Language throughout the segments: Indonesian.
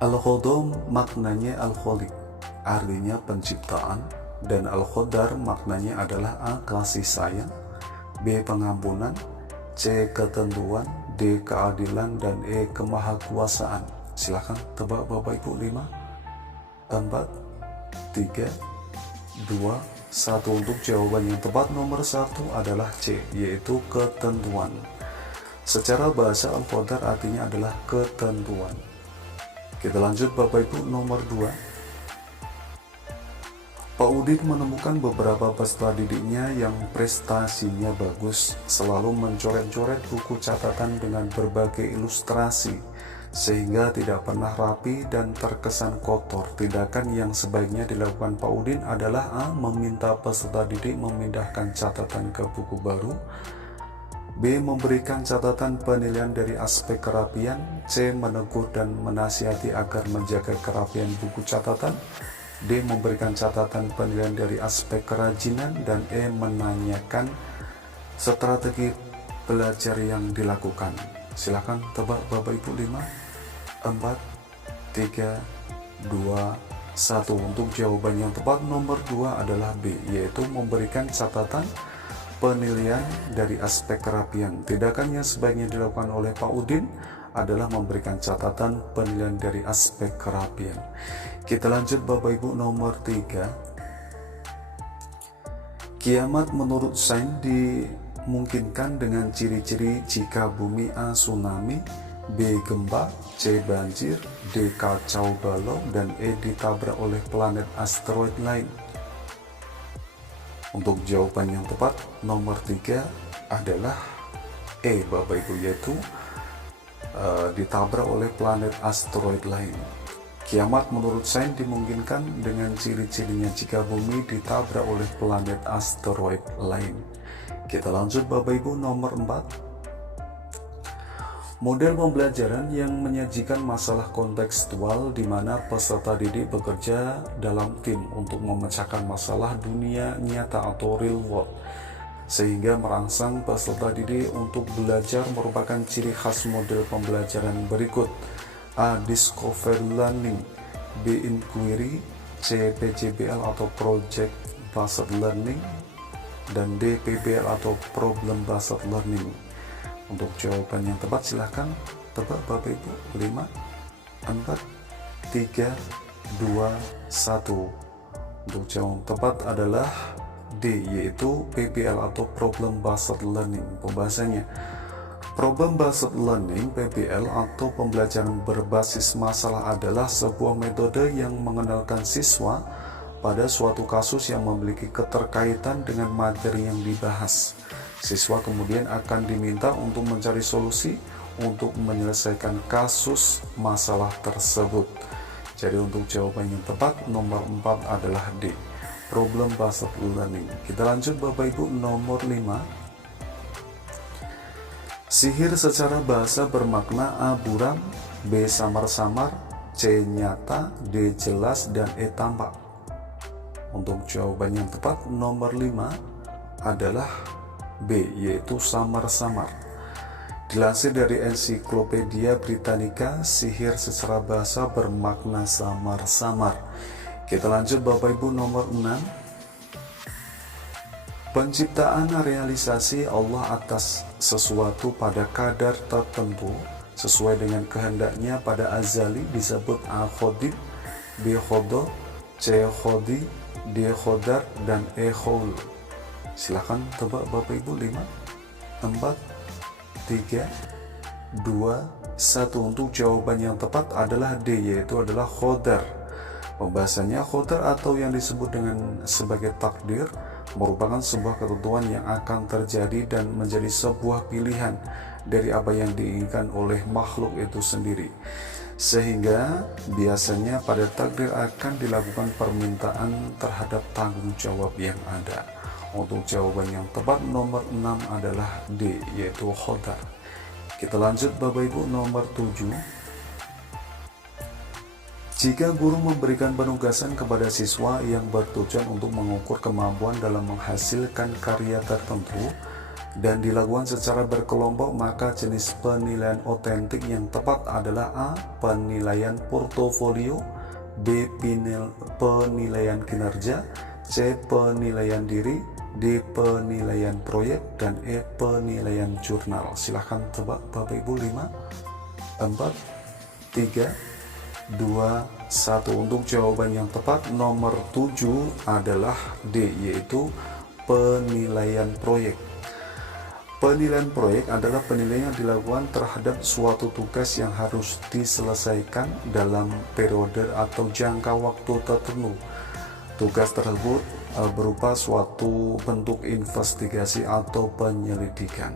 Al-Khodom maknanya Al-Kholiq, artinya penciptaan, dan Al-Qadar maknanya adalah A. kasih sayang, B. pengampunan, C. ketentuan, D. keadilan, dan E. kemahakuasaan. Silahkan tebak Bapak Ibu. 5, 4, 3, 2, 1. Untuk jawaban yang tepat nomor 1 adalah C, yaitu ketentuan. Secara bahasa Al-Qadar artinya adalah ketentuan. Kita lanjut Bapak Ibu. Nomor 2. Pak Udin menemukan beberapa peserta didiknya yang prestasinya bagus selalu mencoret-coret buku catatan dengan berbagai ilustrasi sehingga tidak pernah rapi dan terkesan kotor. Tindakan yang sebaiknya dilakukan Pak Udin adalah A. meminta peserta didik memindahkan catatan ke buku baru, B. memberikan catatan penilaian dari aspek kerapian, C. menegur dan menasihati agar menjaga kerapian buku catatan, D. memberikan catatan penilaian dari aspek kerajinan, dan E. menanyakan strategi belajar yang dilakukan. Silakan tebak Bapak Ibu. 5, 4, 3, 2, 1. Untuk jawaban yang tepat nomor 2 adalah B, yaitu memberikan catatan penilaian dari aspek kerapian. Tindakan yang sebaiknya dilakukan oleh Pak Udin adalah memberikan catatan penilaian dari aspek kerapian. Kita lanjut Bapak Ibu. Nomor 3. Kiamat menurut sains dimungkinkan dengan ciri-ciri jika bumi A. tsunami, B. gempa, C. banjir, D. kacau balau, dan E. ditabrak oleh planet asteroid lain. Untuk jawaban yang tepat nomor 3 adalah E Bapak Ibu, yaitu ditabrak oleh planet asteroid lain. Kiamat menurut sains dimungkinkan dengan ciri-cirinya jika bumi ditabrak oleh planet asteroid lain. Kita lanjut Bapak Ibu. Nomor 4. Model pembelajaran yang menyajikan masalah kontekstual di mana peserta didik bekerja dalam tim untuk memecahkan masalah dunia nyata atau real world sehingga merangsang peserta didik untuk belajar merupakan ciri khas model pembelajaran berikut: A. discovery learning, B. inquiry, C. PJBL atau project based learning, dan D. PBL atau problem based learning. Untuk jawaban yang tepat silahkan tebak Bapak Ibu. 5, 4, 3, 2, 1. Untuk jawaban tepat adalah D, yaitu PBL atau problem based learning. Pembahasannya, problem based learning PBL atau pembelajaran berbasis masalah adalah sebuah metode yang mengenalkan siswa pada suatu kasus yang memiliki keterkaitan dengan materi yang dibahas. Siswa kemudian akan diminta untuk mencari solusi untuk menyelesaikan kasus masalah tersebut. Jadi untuk jawaban yang tepat nomor 4 adalah D, problem based learning. Kita lanjut Bapak Ibu. Nomor 5. Sihir secara bahasa bermakna A. buram, B. samar-samar, C. nyata, D. jelas, dan E. tampak. Untuk jawaban yang tepat nomor 5 adalah B, yaitu samar-samar. Dilansir dari Ensiklopedia Britannica, sihir secara bahasa bermakna samar-samar. Kita lanjut Bapak Ibu. Nomor 6. Penciptaan realisasi Allah atas sesuatu pada kadar tertentu sesuai dengan kehendaknya pada azali disebut A. khodib, B. khodo, C. khodi, D. khodar, dan E. khoul. Silahkan tebak Bapak Ibu. 5, 4, 3, 2, 1. Untuk jawaban yang tepat adalah D, yaitu adalah khodar. Pembahasannya, khodar atau yang disebut dengan sebagai takdir merupakan sebuah ketentuan yang akan terjadi dan menjadi sebuah pilihan dari apa yang diinginkan oleh makhluk itu sendiri. Sehingga biasanya pada takdir akan dilakukan permintaan terhadap tanggung jawab yang ada. Untuk jawaban yang tepat nomor 6 adalah D, yaitu khodar. Kita lanjut Bapak Ibu. Nomor 7. Jika guru memberikan penugasan kepada siswa yang bertujuan untuk mengukur kemampuan dalam menghasilkan karya tertentu, dan dilakukan secara berkelompok, maka jenis penilaian otentik yang tepat adalah A. Penilaian portofolio, B. Penilaian kinerja, C. Penilaian diri, D. Penilaian proyek, dan E. Penilaian jurnal. Silahkan tebak Bapak Ibu. 5, 4, 3, 2, 1. Untuk jawaban yang tepat nomor 7 adalah D, yaitu penilaian proyek. Penilaian proyek adalah penilaian yang dilakukan terhadap suatu tugas yang harus diselesaikan dalam periode atau jangka waktu tertentu. Tugas tersebut berupa suatu bentuk investigasi atau penyelidikan.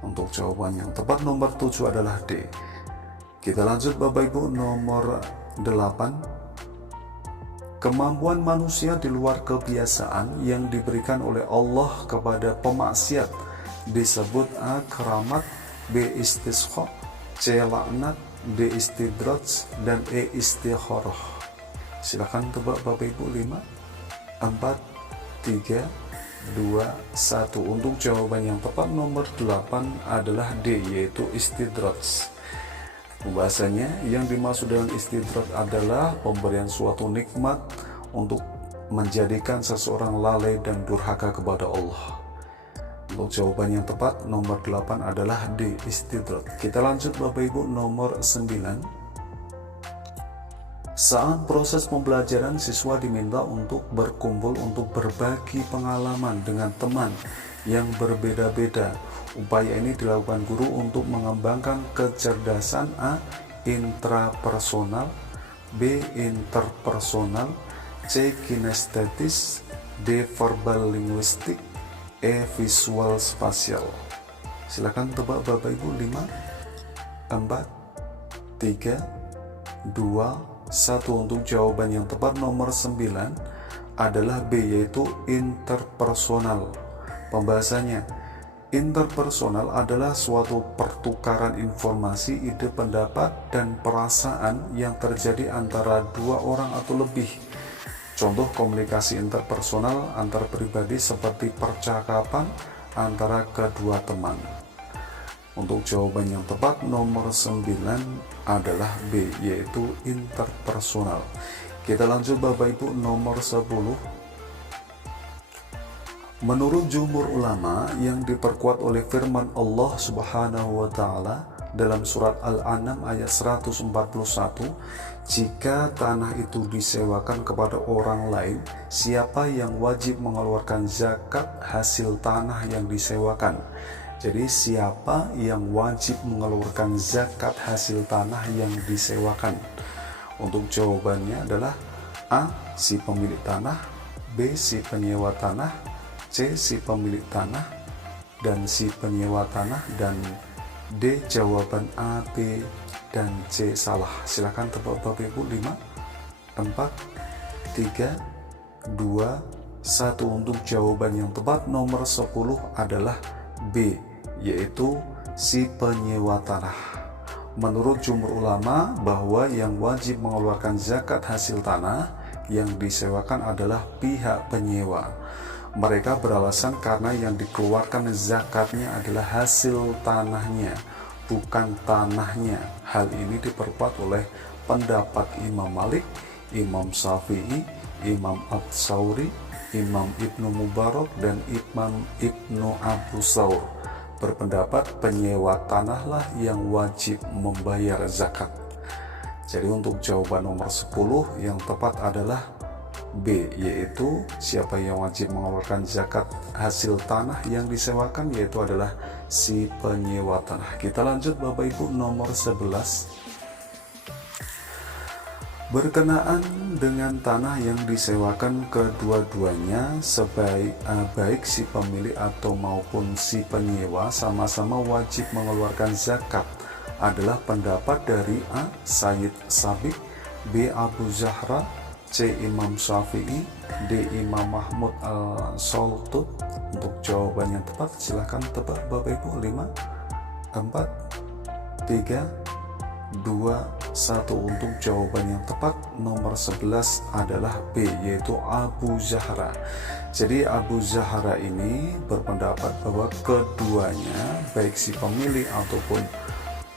Untuk jawaban yang tepat nomor 7 adalah D. Kita lanjut Bapak Ibu, nomor 8. Kemampuan manusia di luar kebiasaan yang diberikan oleh Allah kepada pemaksiat disebut A. Keramat, B. Istisqa, C. Laknat, D. Istidraj, dan E. Istikharah. Silakan tebak Bapak Ibu. 5, 4, 3, 2, 1. Untuk jawaban yang tepat nomor 8 adalah D, yaitu istidraj. Bahasanya yang dimaksud dengan istidraj adalah pemberian suatu nikmat untuk menjadikan seseorang lalai dan durhaka kepada Allah. Untuk jawaban yang tepat nomor 8 adalah D, istidraj. Kita lanjut Bapak Ibu, nomor 9. Saat proses pembelajaran, siswa diminta untuk berkumpul untuk berbagi pengalaman dengan teman yang berbeda-beda. Upaya ini dilakukan guru untuk mengembangkan kecerdasan A. intrapersonal, B. interpersonal, C. kinestetis, D. verbal linguistik, E. visual spasial. Silakan tebak Bapak Ibu. 5, 4, 3, 2, 1. Untuk jawaban yang tepat nomor 9 adalah B, yaitu interpersonal. Pembahasannya, interpersonal adalah suatu pertukaran informasi, ide, pendapat, dan perasaan yang terjadi antara dua orang atau lebih. Contoh komunikasi interpersonal antar pribadi seperti percakapan antara kedua teman. Untuk jawaban yang tepat nomor 9 adalah B, yaitu interpersonal. Kita lanjut Bapak Ibu, nomor 10. Menurut jumhur ulama yang diperkuat oleh firman Allah Subhanahu wa taala dalam surat Al-An'am ayat 141, jika tanah itu disewakan kepada orang lain, siapa yang wajib mengeluarkan zakat hasil tanah yang disewakan? Jadi siapa yang wajib mengeluarkan zakat hasil tanah yang disewakan? Untuk jawabannya adalah A. si pemilik tanah, B. si penyewa tanah, C. si pemilik tanah, dan si penyewa tanah, dan D. jawaban A, B, dan C salah. Silakan tebak Bapak Ibu. 5, 4, 3, 2, 1. Untuk jawaban yang tepat nomor 10 adalah B, yaitu si penyewa tanah. Menurut jumhur ulama bahwa yang wajib mengeluarkan zakat hasil tanah yang disewakan adalah pihak penyewa. Mereka beralasan karena yang dikeluarkan zakatnya adalah hasil tanahnya, bukan tanahnya. Hal ini diperkuat oleh pendapat Imam Malik, Imam Syafi'i, Imam Ats-Tsauri, Imam Ibnu Mubarak, dan Imam Ibnu Abu Thawr. Berpendapat penyewa tanahlah yang wajib membayar zakat. Jadi untuk jawaban nomor 10 yang tepat adalah B, yaitu siapa yang wajib mengeluarkan zakat hasil tanah yang disewakan, yaitu adalah si penyewa tanah. Kita lanjut Bapak Ibu, nomor 11. Berkenaan dengan tanah yang disewakan, kedua-duanya baik si pemilik atau maupun si penyewa sama-sama wajib mengeluarkan zakat adalah pendapat dari A. Sayyid Sabiq, B. Abu Zahra, C. Imam Syafi'i, D. Imam Mahmud al-Saltut. Untuk jawaban yang tepat silahkan tebak Bapak Ibu. 5, 4, 3, Untuk jawaban yang tepat nomor 11 adalah B, yaitu Abu Zahra. Jadi Abu Zahra ini berpendapat bahwa keduanya, baik si pemilik ataupun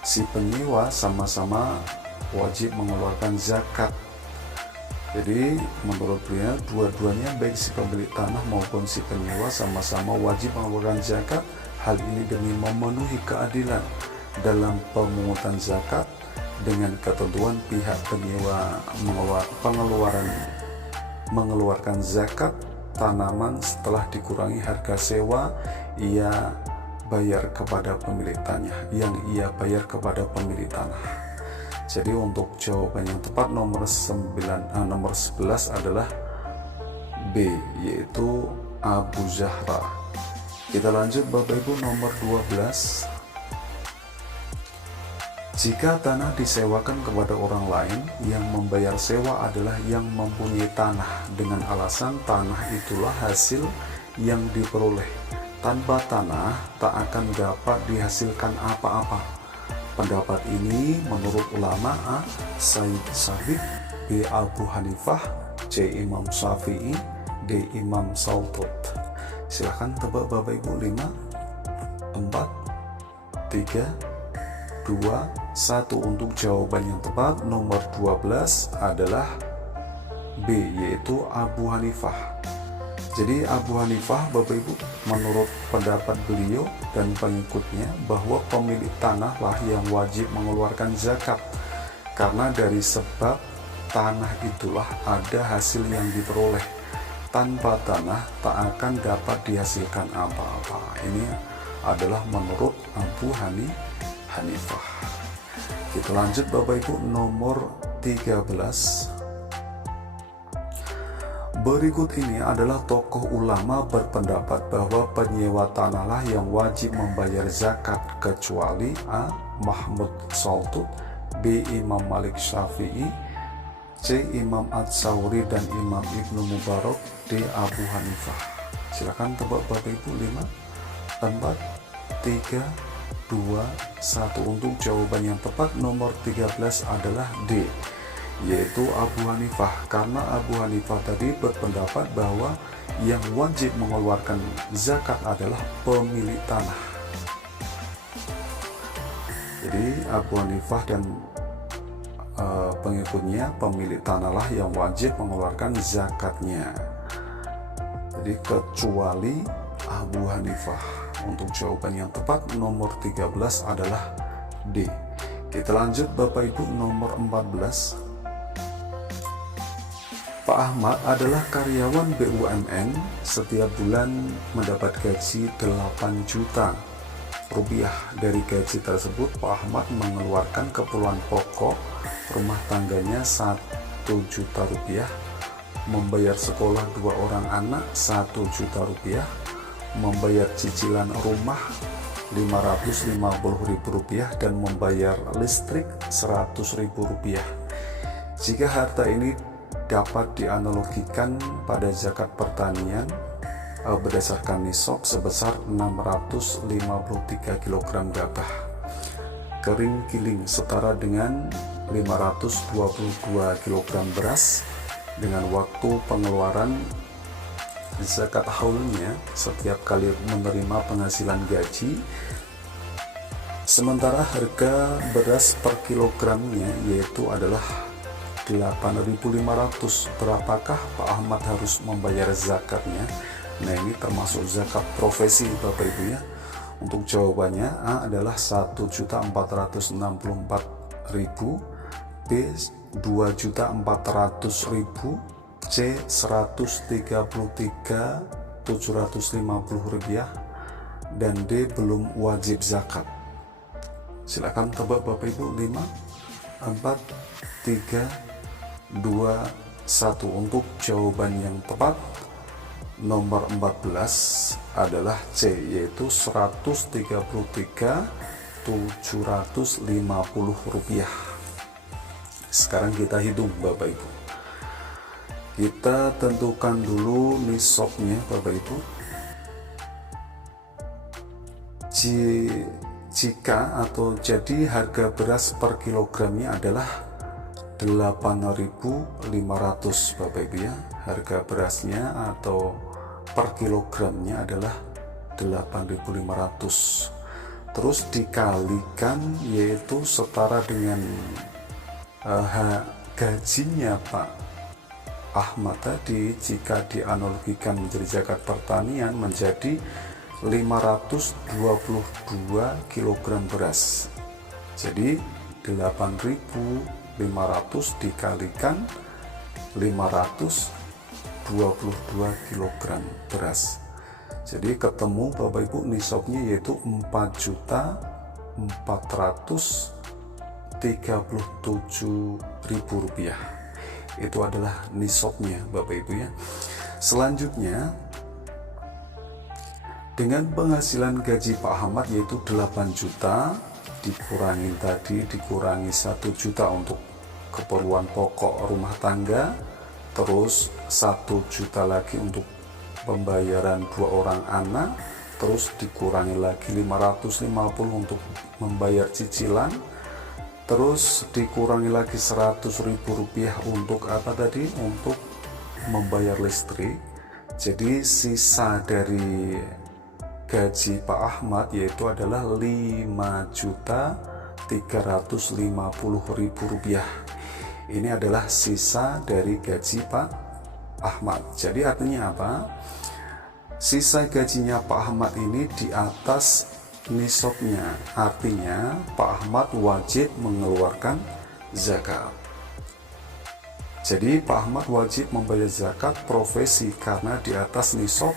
si penyewa, sama-sama wajib mengeluarkan zakat. Jadi menurut beliau, dua-duanya, baik si pemilik tanah maupun si penyewa, sama-sama wajib mengeluarkan zakat. Hal ini demi memenuhi keadilan dalam pemungutan zakat dengan ketentuan pihak penyewa mengeluarkan zakat tanaman setelah dikurangi harga sewa ia bayar kepada pemilik tanah, bayar kepada pemilik tanah. Jadi untuk jawaban yang tepat nomor 11 adalah B, yaitu Abu Zahra. Kita lanjut Bapak Ibu, nomor 12. Jika tanah disewakan kepada orang lain, yang membayar sewa adalah yang mempunyai tanah dengan alasan tanah itulah hasil yang diperoleh. Tanpa tanah tak akan dapat dihasilkan apa-apa. Pendapat ini menurut ulama A. Said Sabiq, B. Abu Hanifah, C. Imam Syafi'i, D. Imam Saltut. Silahkan tebak Bapak Ibu. 5, 4, 3, 2, 1. Untuk jawaban yang tepat nomor 12 adalah B, yaitu Abu Hanifah. Jadi Abu Hanifah Bapak Ibu, menurut pendapat beliau dan pengikutnya, bahwa pemilik tanah lah yang wajib mengeluarkan zakat, karena dari sebab tanah itulah ada hasil yang diperoleh. Tanpa tanah tak akan dapat dihasilkan apa-apa. Ini adalah menurut Abu Hanifah. Kita lanjut Bapak Ibu, nomor 13. Berikut ini adalah tokoh ulama berpendapat bahwa penyewa tanahlah yang wajib membayar zakat, kecuali A. Mahmud Saltut, B. Imam Malik Syafi'i, C. Imam Ats-Tsauri dan Imam Ibnu Mubarak, D. Abu Hanifah. Silakan tebak Bapak Ibu. 5, 4, 3, 2, 1. Untuk jawaban yang tepat nomor 13 adalah D, yaitu Abu Hanifah, karena Abu Hanifah tadi berpendapat bahwa yang wajib mengeluarkan zakat adalah pemilik tanah. Jadi Abu Hanifah dan pengikutnya, pemilik tanahlah yang wajib mengeluarkan zakatnya. Jadi kecuali Abu Hanifah. Untuk jawaban yang tepat nomor 13 adalah D. Kita lanjut Bapak Ibu, nomor 14. Pak Ahmad adalah karyawan BUMN, setiap bulan mendapat gaji 8 juta rupiah. Dari gaji tersebut Pak Ahmad mengeluarkan keperluan pokok rumah tangganya 1 juta rupiah, membayar sekolah 2 orang anak 1 juta rupiah, membayar cicilan rumah 550.000 rupiah, dan membayar listrik 100.000 rupiah. Jika harta ini dapat dianalogikan pada zakat pertanian berdasarkan nisab sebesar 653 kg gabah kering giling, setara dengan 522 kg beras, dengan waktu pengeluaran zakat haulnya setiap kali menerima penghasilan gaji. Sementara harga beras per kilogramnya yaitu adalah 8.500. Berapakah Pak Ahmad harus membayar zakatnya? Nah, ini termasuk zakat profesi Bapak Ibu ya. Untuk jawabannya A adalah 1.464.000, B 2.400.000, C 133.750 rupiah, dan D belum wajib zakat. Silakan tebak Bapak Ibu. 5, 4, 3, 2, 1. Untuk jawaban yang tepat nomor 14 adalah C, yaitu 133.750 rupiah. Sekarang kita hitung Bapak Ibu. Kita tentukan dulu nisabnya Bapak Ibu. jadi harga beras per kilogramnya adalah 8.500 Bapak Ibu ya. Harga berasnya atau per kilogramnya adalah 8.500. Terus dikalikan, yaitu setara dengan gajinya Pak Ahmad tadi. Jika dianalogikan menjadi zakat pertanian, menjadi 522 kg beras. Jadi 8.500 dikalikan 522 kg beras. Jadi ketemu Bapak Ibu nisabnya yaitu 4.437.000 rupiah. Itu adalah nisabnya Bapak Ibu ya. Selanjutnya, dengan penghasilan gaji Pak Ahmad yaitu 8 juta, dikurangi 1 juta untuk keperluan pokok rumah tangga, terus 1 juta lagi untuk pembayaran 2 orang anak, terus dikurangi lagi 550 untuk membayar cicilan, terus dikurangi lagi 100.000 rupiah untuk apa tadi? Untuk membayar listrik. Jadi sisa dari gaji Pak Ahmad yaitu adalah 5.350.000 rupiah. Ini adalah sisa dari gaji Pak Ahmad. Jadi artinya apa? Sisa gajinya Pak Ahmad ini di atas nisabnya. Artinya Pak Ahmad wajib mengeluarkan zakat. Jadi Pak Ahmad wajib membayar zakat profesi karena di atas nisab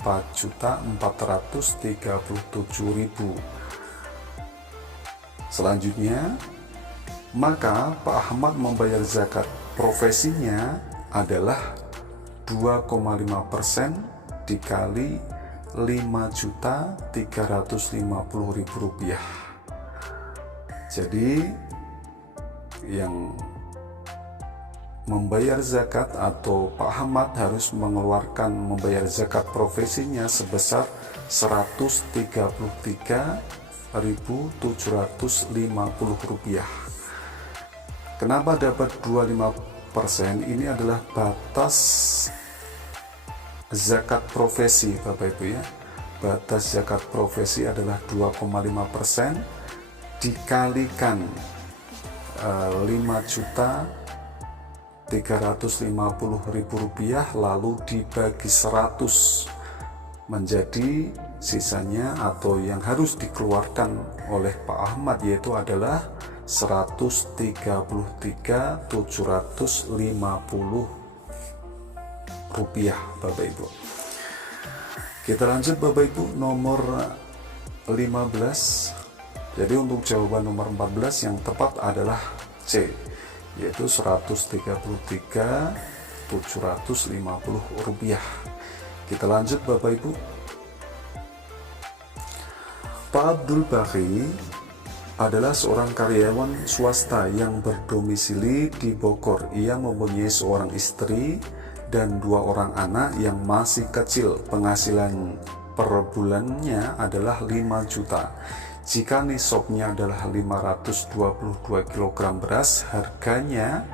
4.437.000. Selanjutnya, maka Pak Ahmad membayar zakat profesinya adalah 2,5% dikali 5.350.000 rupiah. Jadi yang membayar zakat atau Pak Ahmad harus membayar zakat profesinya sebesar 133.750 rupiah. Kenapa dapat 25%? Ini adalah batas zakat profesi Bapak Ibu ya. Batas zakat profesi adalah 2,5% dikalikan 5.350.000 rupiah, lalu dibagi 100 menjadi sisanya atau yang harus dikeluarkan oleh Pak Ahmad yaitu adalah 133.750 rupiah Bapak Ibu. Kita lanjut Bapak Ibu, nomor 15. Jadi untuk jawaban nomor 14 yang tepat adalah C, yaitu 133.750 rupiah. Kita lanjut Bapak Ibu. Pak Abdul Baqi adalah seorang karyawan swasta yang berdomisili di Bogor. Ia mempunyai seorang istri dan 2 orang anak yang masih kecil. Penghasilan per bulannya adalah 5 juta. Jika nisabnya adalah 522 kg beras, harganya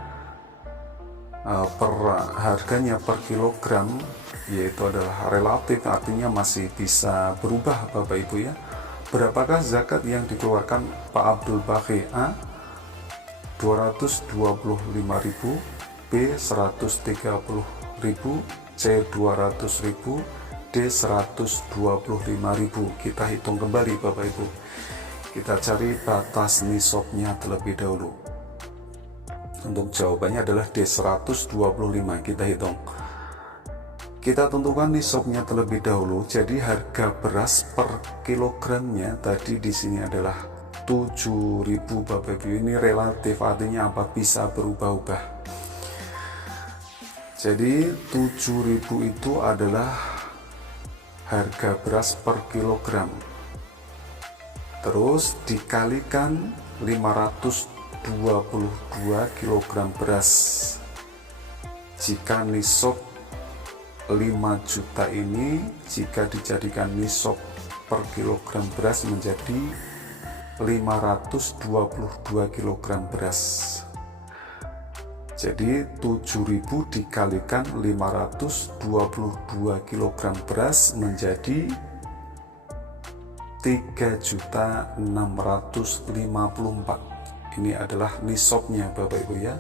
per kilogram yaitu adalah relatif, artinya masih bisa berubah Bapak Ibu ya. Berapakah zakat yang dikeluarkan Pak Abdul Baqi? A. 225.000, B. 130.000, C. 200.000, D. 125.000. Kita hitung kembali Bapak Ibu. Kita cari batas nisabnya terlebih dahulu. Untuk jawabannya adalah D. 125. Kita hitung. Kita tentukan nisabnya terlebih dahulu. Jadi harga beras per kilogramnya tadi di sini adalah 7.000 Bapak Ibu. Ini relatif, artinya apa? Bisa berubah-ubah. Jadi 7.000 itu adalah harga beras per kilogram. Terus dikalikan 522 kg beras. Jika nisab 5 juta ini, jika dijadikan nisab per kilogram beras menjadi 522 kg beras. Jadi 7.000 dikalikan 522 kg beras menjadi 3.654. Ini adalah nisabnya Bapak Ibu ya.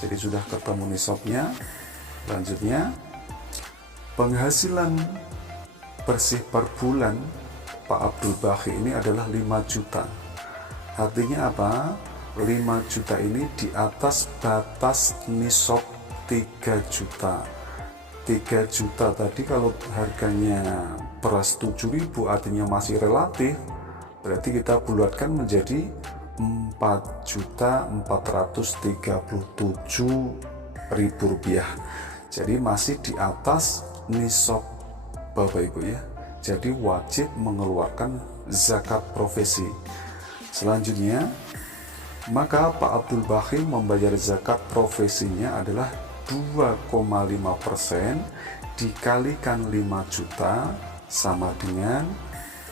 Jadi sudah ketemu nisabnya. Selanjutnya, penghasilan bersih per bulan Pak Abdul Baqi ini adalah 5 juta. Artinya apa? 5 juta ini di atas batas nisab 3 juta. 3 juta tadi kalau harganya beras 7.000 artinya masih relatif, berarti kita bulatkan menjadi 4.437.000 rupiah. Jadi masih di atas nisab Bapak Ibu ya. Jadi wajib mengeluarkan zakat profesi. Selanjutnya, maka Pak Abdul Baqi membayar zakat profesinya adalah 2,5% dikalikan 5 juta sama dengan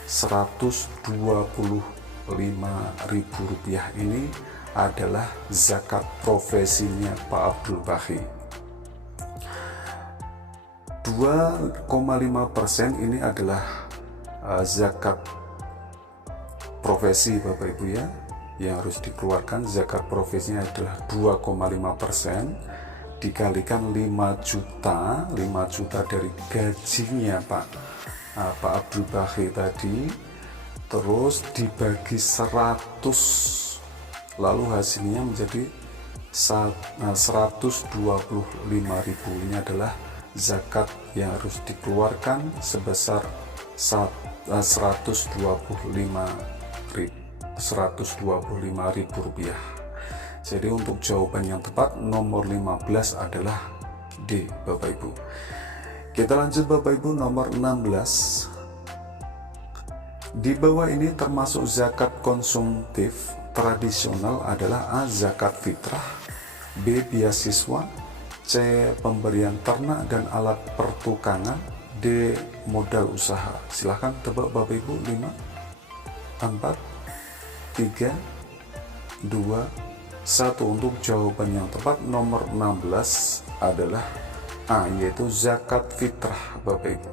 125.000 rupiah. Ini adalah zakat profesinya Pak Abdul Baqi. 2,5% ini adalah zakat profesi Bapak Ibu ya, yang harus dikeluarkan. Zakat profesinya adalah 2,5% dikalikan 5 juta dari gajinya Pak Abdul Baqi tadi, terus dibagi 100, lalu hasilnya menjadi 125.000. Ini adalah zakat yang harus dikeluarkan sebesar 125.000 rupiah. Jadi untuk jawaban yang tepat nomor 15 adalah D Bapak Ibu. Kita lanjut Bapak Ibu, nomor 16. Di bawah ini termasuk zakat konsumtif tradisional adalah A. Zakat fitrah, B. Beasiswa, C. Pemberian ternak dan alat pertukangan, D. Modal usaha. Silahkan tebak Bapak Ibu. 5, 4, 3, 2, 1. Untuk jawaban yang tepat nomor 16 adalah A, yaitu zakat fitrah Bapak Ibu.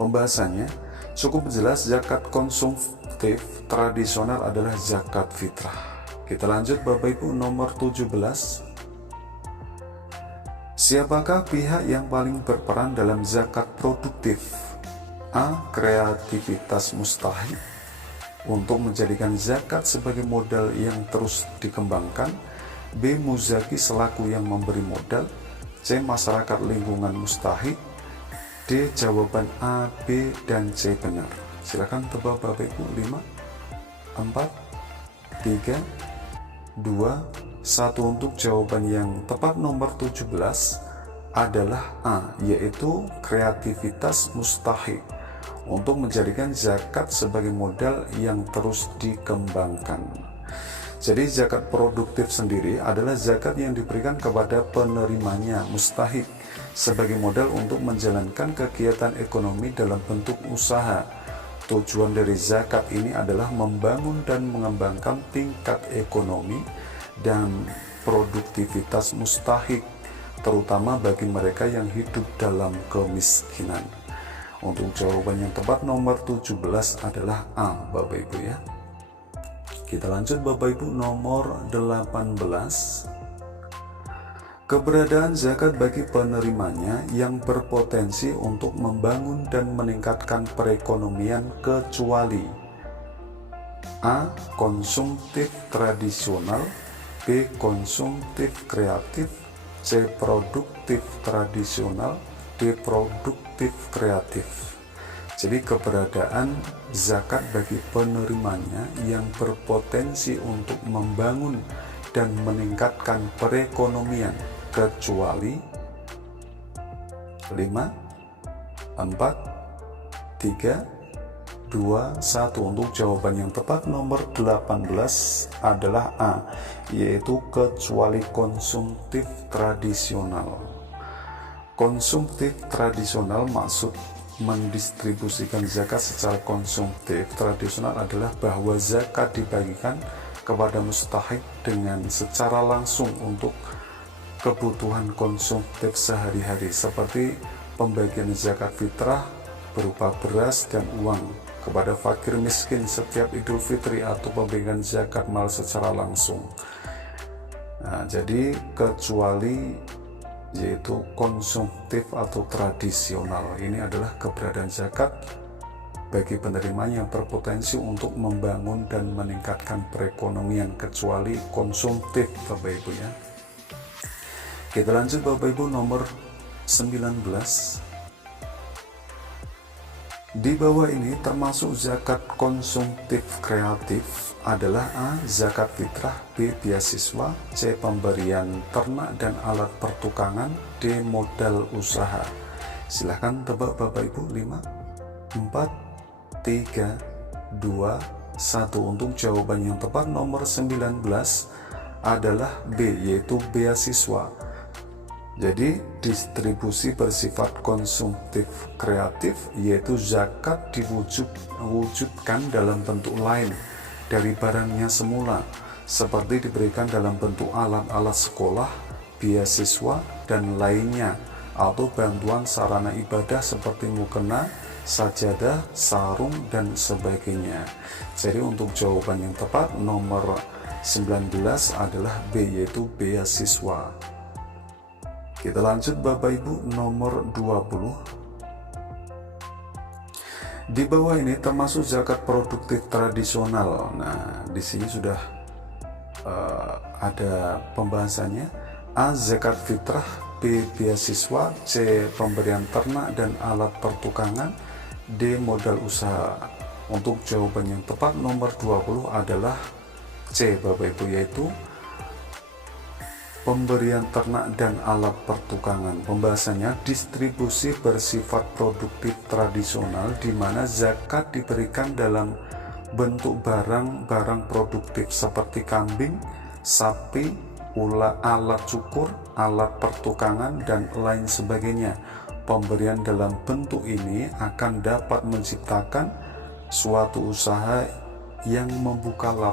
Pembahasannya cukup jelas, zakat konsumtif tradisional adalah zakat fitrah. Kita lanjut Bapak Ibu, nomor 17. Siapakah pihak yang paling berperan dalam zakat produktif? A. Kreativitas mustahik untuk menjadikan zakat sebagai modal yang terus dikembangkan. B. Muzaki selaku yang memberi modal. C. Masyarakat lingkungan mustahik. D. Jawaban A, B, dan C benar. Silakan tebak Bapak Ibu. 5, 4, 3, 2, 1. Untuk jawaban yang tepat nomor 17 adalah A, yaitu kreativitas mustahik untuk menjadikan zakat sebagai modal yang terus dikembangkan. Jadi zakat produktif sendiri adalah zakat yang diberikan kepada penerimanya mustahik sebagai modal untuk menjalankan kegiatan ekonomi dalam bentuk usaha. Tujuan dari zakat ini adalah membangun dan mengembangkan tingkat ekonomi dan produktivitas mustahik, terutama bagi mereka yang hidup dalam kemiskinan. Untuk jawaban yang tepat nomor 17 adalah A Bapak Ibu ya. Kita lanjut Bapak Ibu, nomor 18. Keberadaan zakat bagi penerimanya yang berpotensi untuk membangun dan meningkatkan perekonomian kecuali A. Konsumtif tradisional, B. Konsumtif kreatif, C. Produktif tradisional, D. Produktif kreatif. Jadi keberadaan zakat bagi penerimanya yang berpotensi untuk membangun dan meningkatkan perekonomian kecuali 5, 4, 3, 2, 1. Untuk jawaban yang tepat nomor 18 adalah A, yaitu kecuali konsumtif tradisional. Konsumtif tradisional mendistribusikan zakat secara konsumtif tradisional adalah bahwa zakat dibagikan kepada mustahik dengan secara langsung untuk kebutuhan konsumtif sehari-hari, seperti pembagian zakat fitrah berupa beras dan uang kepada fakir miskin setiap Idul Fitri atau pembagian zakat mal secara langsung. Nah, jadi kecuali yaitu konsumtif atau tradisional, ini adalah keberadaan zakat bagi penerimanya yang berpotensi untuk membangun dan meningkatkan perekonomian, kecuali konsumtif, Bapak Ibu ya. Kita lanjut Bapak Ibu, nomor 19. Di bawah ini termasuk zakat konsumtif kreatif adalah A. Zakat fitrah, B. Beasiswa, C. Pemberian ternak dan alat pertukangan, D. Modal usaha. Silahkan tebak Bapak Ibu. 5, 4, 3, 2, 1. Untuk jawaban yang tepat nomor 19 adalah B, yaitu beasiswa. Jadi distribusi bersifat konsumtif kreatif, yaitu zakat diwujudkan dalam bentuk lain dari barangnya semula, seperti diberikan dalam bentuk alat-alat sekolah, beasiswa, dan lainnya, atau bantuan sarana ibadah seperti mukena, sajadah, sarung, dan sebagainya. Jadi untuk jawaban yang tepat nomor 19 adalah B, yaitu beasiswa. Kita lanjut Bapak Ibu, nomor 20. Di bawah ini termasuk zakat produktif tradisional. Nah, di sini sudah ada pembahasannya. A. Zakat fitrah, B. Beasiswa, C. Pemberian ternak dan alat pertukangan, D. Modal usaha. Untuk jawaban yang tepat nomor 20 adalah C, Bapak Ibu, yaitu pemberian ternak dan alat pertukangan. Pembahasannya distribusi bersifat produktif tradisional, di mana zakat diberikan dalam bentuk barang-barang produktif seperti kambing, sapi, alat cukur, alat pertukangan, dan lain sebagainya. Pemberian dalam bentuk ini akan dapat menciptakan suatu usaha yang membuka lapangan